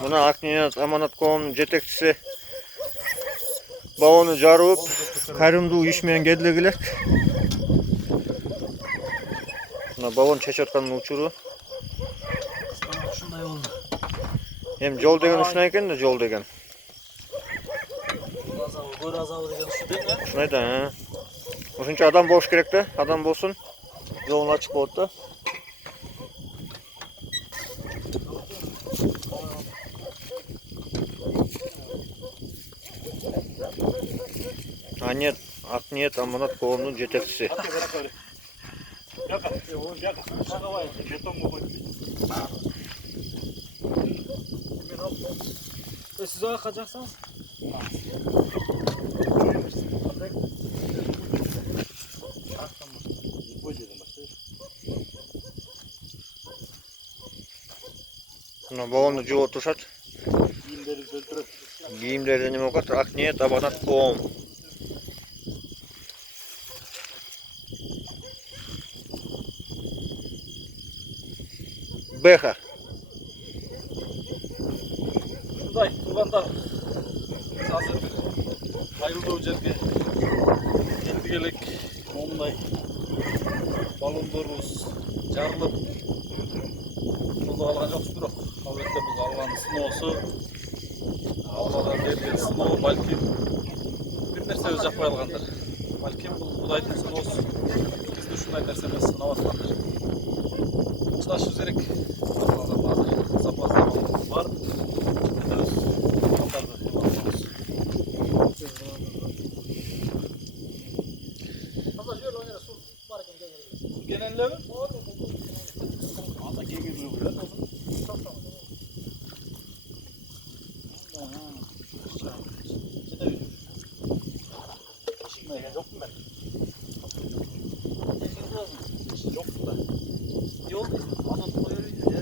Mına Akniyat Amanat.com жетекчиси балону жарып, карымдуу иш менен келдигилер. Мына балон чечип аткандын учуру. Ушундай болду. Эми жол деген ушундай экен да, жол деген. Көр азабы деген ушундай да. Ушундай да. Ушунча адам болуш керек да, адам болсун. Жолун ачык болот да. Акниет Аманат.com'ун жетекчиси. Siz oya kaçacaksınız? Мына балонду жууп отурушат. Кийимдерди неме окуп атат? Акниет Аманат.com. Беха. Ушундай турганда азыр айылдуу жерге келди элек мондай баллондорубуз жарылып жолдо калган жокпуз, бирок албетте бул алган сыноосу Алладан берилген сыноо, балким бир нерсебиз жакпай калгандыр. Балким бул Кудайдын сыноосу, бизди ушундай нерсе менен сынап аткандыр. Чыдашыбыз керек. Алладан баары запас бар. Genelde mi? Anda kegir duruyor. Yok mu ben? Yok mu ben? Yok. Adam koyuyor ya.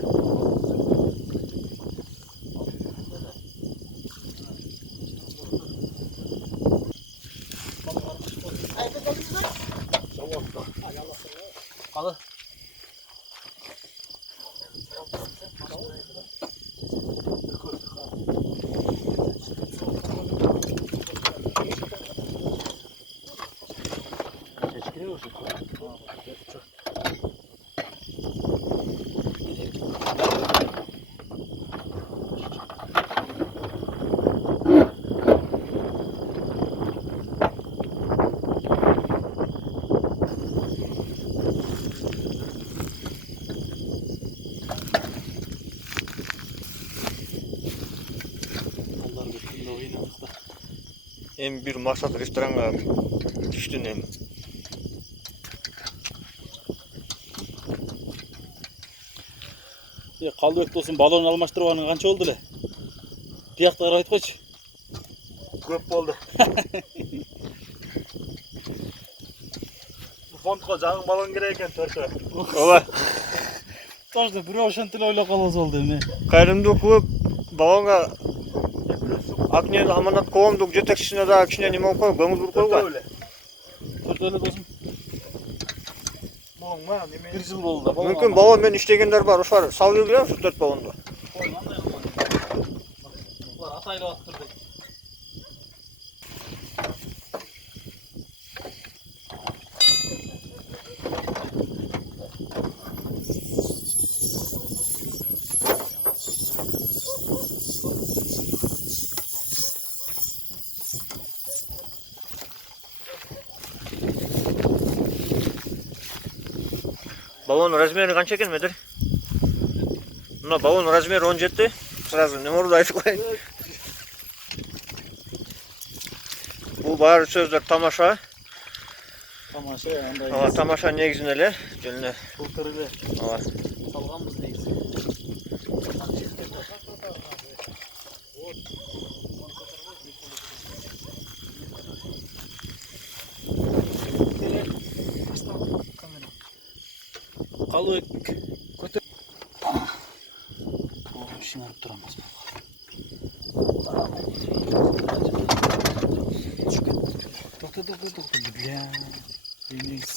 Al. Эми бир максат ресторанга түштүн эми. Калдыбек досум балон алмаштырганы канча болду эле? Биякта карап койчу. Көп болду. Фондко жаңы балон керек экен, төртөө. Ооба. Точно бирөө ошентип эле ойлоп калабыз болду эми. Кайрымдуу клуб балонга Акниет Аманат.com'дун жетекчисине да кичине неме болуп койгу, көңүл буруп койгу. Төртөө эле досум. Болма, неме. Бир жыл болду да. Мүмкүн балон менен иштегендер бар, ошолар салып белгиле ушу 4 балонду. Ой, кандай кылган. Булар атайлап аттырды. Балон размери канча экен метр? Мына балон размери 17. Сразу неме болду айтып коеюн. Бул баары сөздөр тамаша. Тамаша андай. Ооба, тамаша негизинен эле, жөн эле. Былтыр эле Ооба. салганбыз негизи. Калыбек көтөр. Шыңарып турамыз. Тоқта, бля. Релиз.